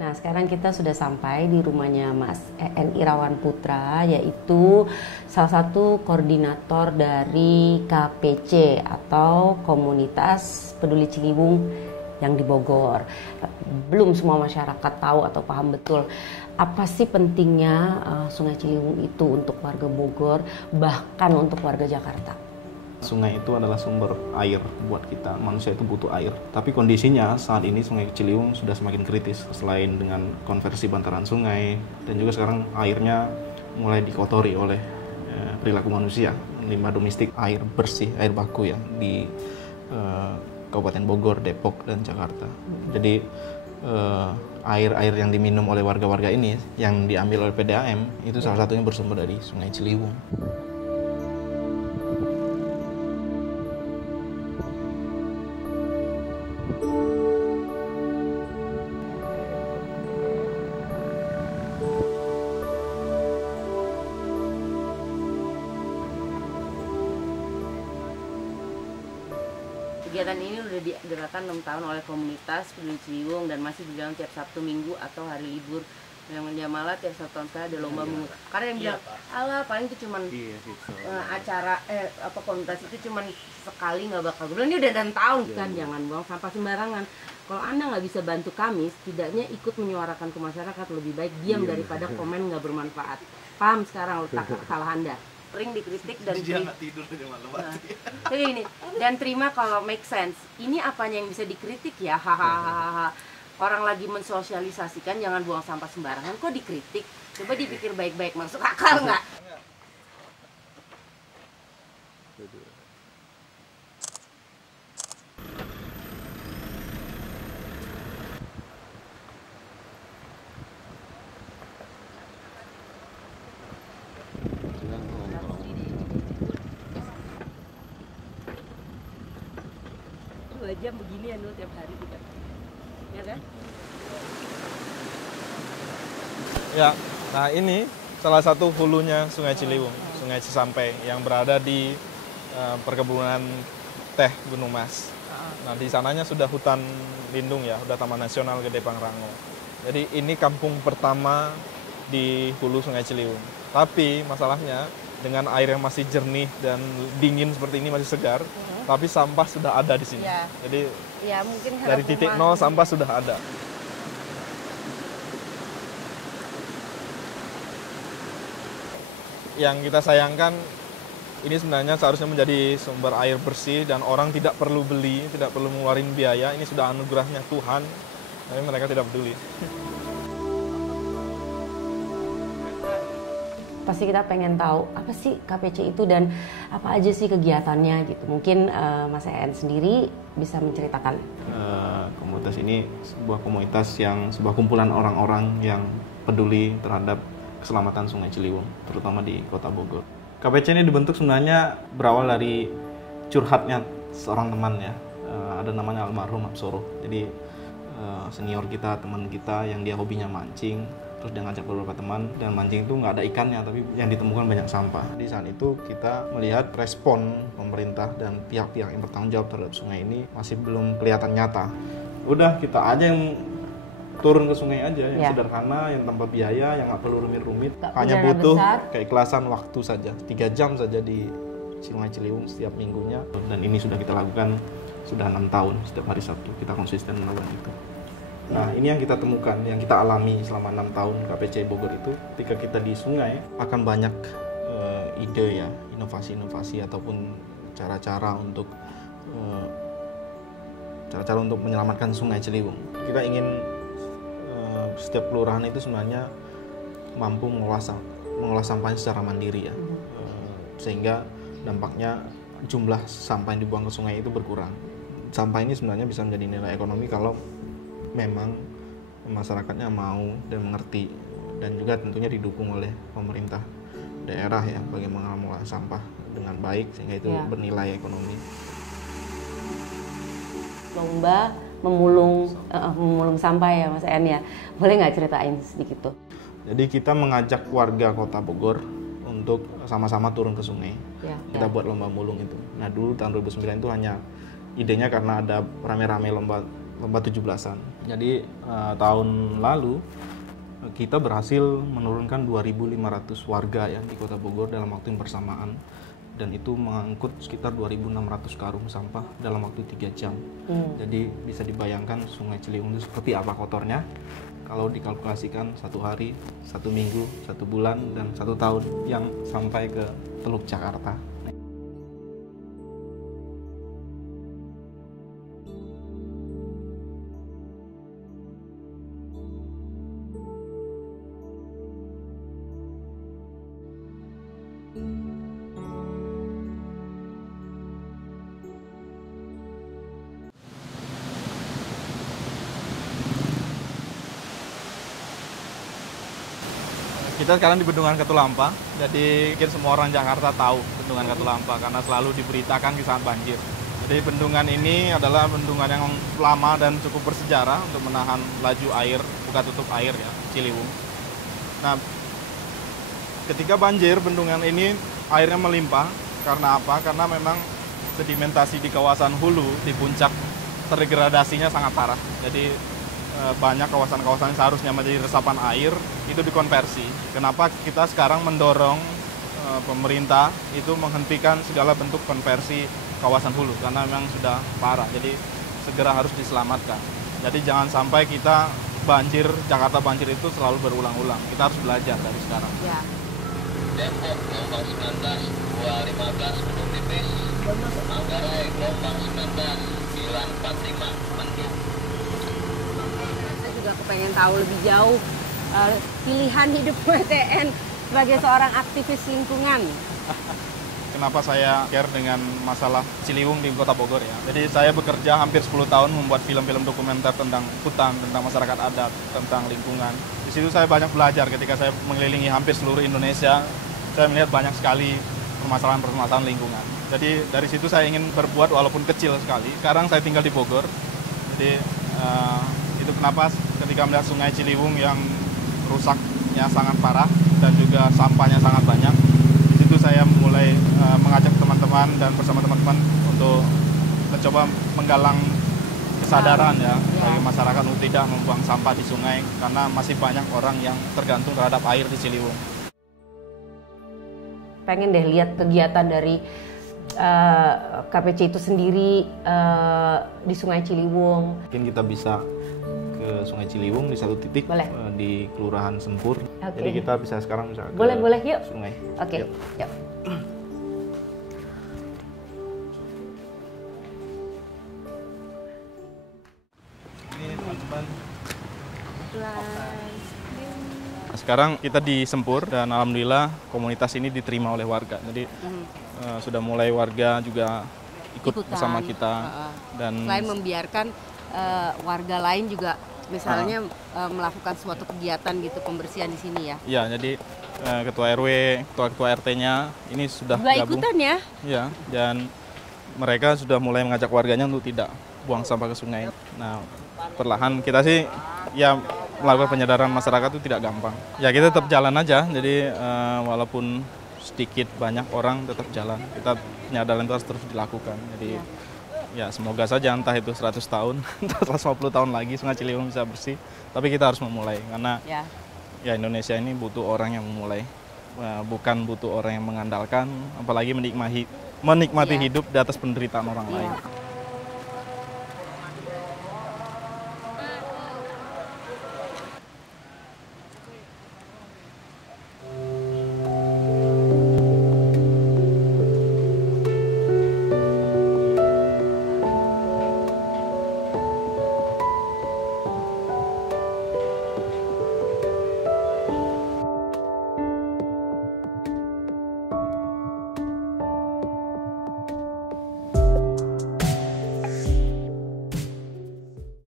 Nah, sekarang kita sudah sampai di rumahnya Mas EN Irawan Putra, yaitu salah satu koordinator dari KPC atau Komunitas Peduli Ciliwung yang di Bogor. Belum semua masyarakat tahu atau paham betul apa sih pentingnya Sungai Ciliwung itu untuk warga Bogor, bahkan untuk warga Jakarta. Sungai itu adalah sumber air buat kita, manusia itu butuh air. Tapi kondisinya saat ini Sungai Ciliwung sudah semakin kritis. Selain dengan konversi bantaran sungai, dan juga sekarang airnya mulai dikotori oleh perilaku manusia. Limbah domestik, air bersih, air baku ya di Kabupaten Bogor, Depok, dan Jakarta. Jadi air-air yang diminum oleh warga-warga ini yang diambil oleh PDAM itu salah satunya bersumber dari Sungai Ciliwung. Kegiatan ini sudah digerakkan 6 tahun oleh komunitas Peduli Ciliwung dan masih berjalan tiap Sabtu Minggu atau hari libur. Yang malah tiap Sabtu tahun sekali ada lomba mungut. Karena yang bilang, alah paling itu cuman acara komunitas itu cuman sekali nggak bakal. Bilang ini udah 6 tahun kan, jangan buang sampah sembarangan. Kalau Anda nggak bisa bantu kami, setidaknya ikut menyuarakan ke masyarakat, lebih baik diam daripada komen nggak bermanfaat. Paham sekarang letak salah Anda? Sering dikritik dan ini dan terima kalau make sense. Ini apanya yang bisa dikritik ya, hahaha. Orang lagi mensosialisasikan jangan buang sampah sembarangan kok dikritik. Coba dipikir baik-baik, masuk akal nggak? Jam begini ya tiap hari juga, ya kan? Ya, nah ini salah satu hulunya Sungai Ciliwung, Sungai Cisampai yang berada di perkebunan teh Gunung Mas. Nah di sananya sudah hutan lindung ya, sudah Taman Nasional Gede Pangrango. Jadi ini kampung pertama di hulu Sungai Ciliwung. Tapi masalahnya dengan air yang masih jernih dan dingin seperti ini, masih segar, tapi sampah sudah ada di sini. Ya. Jadi ya, mungkin dari titik nol sampah sudah ada. Yang kita sayangkan, ini sebenarnya seharusnya menjadi sumber air bersih dan orang tidak perlu beli, tidak perlu mengeluarkan biaya. Ini sudah anugerahnya Tuhan, tapi mereka tidak peduli. Pasti kita pengen tahu apa sih KPC itu dan apa aja sih kegiatannya gitu. Mungkin Mas EN sendiri bisa menceritakan. Komunitas ini sebuah komunitas yang sebuah kumpulan orang-orang yang peduli terhadap keselamatan Sungai Ciliwung, terutama di Kota Bogor. KPC ini dibentuk sebenarnya berawal dari curhatnya seorang teman ya. Ada namanya almarhum Absoro. Jadi senior kita, teman kita yang dia hobinya mancing. Terus dia ngajak beberapa teman, dan mancing itu nggak ada ikannya, tapi yang ditemukan banyak sampah. Di saat itu kita melihat respon pemerintah dan pihak-pihak yang bertanggung jawab terhadap sungai ini masih belum kelihatan nyata. Udah kita aja yang turun ke sungai aja, yang sederhana, yang tanpa biaya, yang nggak perlu rumit-rumit. Hanya butuh keikhlasan waktu saja, 3 jam saja di Sungai Ciliwung setiap minggunya. Dan ini sudah kita lakukan sudah 6 tahun, setiap hari Sabtu kita konsisten melakukan itu. Nah ini yang kita temukan, yang kita alami selama 6 tahun KPC Bogor itu, ketika kita di sungai akan banyak ide ya, inovasi-inovasi ataupun cara-cara untuk menyelamatkan Sungai Ciliwung. Kita ingin setiap kelurahan itu sebenarnya mampu mengolah sampahnya secara mandiri ya, sehingga dampaknya jumlah sampah yang dibuang ke sungai itu berkurang. Sampah ini sebenarnya bisa menjadi nilai ekonomi kalau memang masyarakatnya mau dan mengerti, dan juga tentunya didukung oleh pemerintah daerah ya bagaimana mengolah sampah dengan baik sehingga itu bernilai ekonomi. Lomba memulung sampah ya Mas EN ya, boleh nggak ceritain sedikit tuh? Jadi kita mengajak warga Kota Bogor untuk sama-sama turun ke sungai. Kita buat lomba mulung itu. Nah dulu tahun 2009 itu hanya idenya karena ada rame-rame lomba lomba 17-an. Jadi tahun lalu kita berhasil menurunkan 2.500 warga ya di Kota Bogor dalam waktu yang bersamaan, dan itu mengangkut sekitar 2.600 karung sampah dalam waktu 3 jam. Jadi bisa dibayangkan Sungai Ciliwung itu seperti apa kotornya kalau dikalkulasikan 1 hari, 1 minggu, 1 bulan, dan 1 tahun yang sampai ke Teluk Jakarta. Kita sekarang di Bendungan Katulampa, jadi mungkin semua orang Jakarta tahu Bendungan Katulampa karena selalu diberitakan di saat banjir. Jadi bendungan ini adalah bendungan yang lama dan cukup bersejarah untuk menahan laju air, buka tutup air ya, Ciliwung. Nah, ketika banjir, bendungan ini airnya melimpah. Karena apa? Karena memang sedimentasi di kawasan hulu, di puncak, terdegradasinya sangat parah. Jadi banyak kawasan-kawasan yang seharusnya menjadi resapan air itu dikonversi. Kenapa kita sekarang mendorong pemerintah itu menghentikan segala bentuk konversi kawasan hulu, karena memang sudah parah, jadi segera harus diselamatkan. Jadi jangan sampai kita banjir, Jakarta banjir itu selalu berulang-ulang. Kita harus belajar dari sekarang. Ya. Depok gelombang 19 215 Gunung Tipis, Manggarai gelombang 19 945 mendung. Saya juga kepengen tahu lebih jauh pilihan hidup WTN sebagai seorang aktivis lingkungan. Kenapa saya care dengan masalah Ciliwung di Kota Bogor ya. Jadi saya bekerja hampir 10 tahun membuat film-film dokumenter tentang hutan, tentang masyarakat adat, tentang lingkungan. Di situ saya banyak belajar ketika saya mengelilingi hampir seluruh Indonesia. Saya melihat banyak sekali permasalahan-permasalahan lingkungan. Jadi dari situ saya ingin berbuat walaupun kecil sekali. Sekarang saya tinggal di Bogor. Jadi itu kenapa ketika melihat Sungai Ciliwung yang rusaknya sangat parah dan juga sampahnya sangat banyak. Itu saya mulai mengajak teman-teman dan bersama teman-teman untuk mencoba menggalang kesadaran ya bagi masyarakat untuk tidak membuang sampah di sungai karena masih banyak orang yang tergantung terhadap air di Ciliwung. Pengen deh lihat kegiatan dari KPC itu sendiri di Sungai Ciliwung. Mungkin kita bisa ke Sungai Ciliwung di satu titik. Boleh. Di Kelurahan Sempur. Okay. Jadi kita bisa sekarang bisa Boleh, yuk. Sungai. Oke, Yuk. yuk. Ini teman-teman. Nah, sekarang kita di Sempur dan alhamdulillah komunitas ini diterima oleh warga. Jadi sudah mulai warga juga ikut bersama kita dan selain membiarkan warga lain juga misalnya melakukan suatu kegiatan gitu pembersihan di sini ya. Iya, jadi ketua RW, ketua RT-nya ini sudah juga gabung. ikutan ya? Iya, dan mereka sudah mulai mengajak warganya untuk tidak buang sampah ke sungai. Nah, perlahan kita sih ya melakukan penyadaran masyarakat itu tidak gampang. Ya kita tetap jalan aja, jadi walaupun sedikit banyak orang tetap jalan. Kita penyadaran itu harus terus dilakukan. Jadi ya semoga saja entah itu 100 tahun, entah 150 tahun lagi Sungai Ciliwung bisa bersih. Tapi kita harus memulai karena ya Indonesia ini butuh orang yang memulai, bukan butuh orang yang mengandalkan, apalagi menikmati hidup di atas penderitaan orang lain.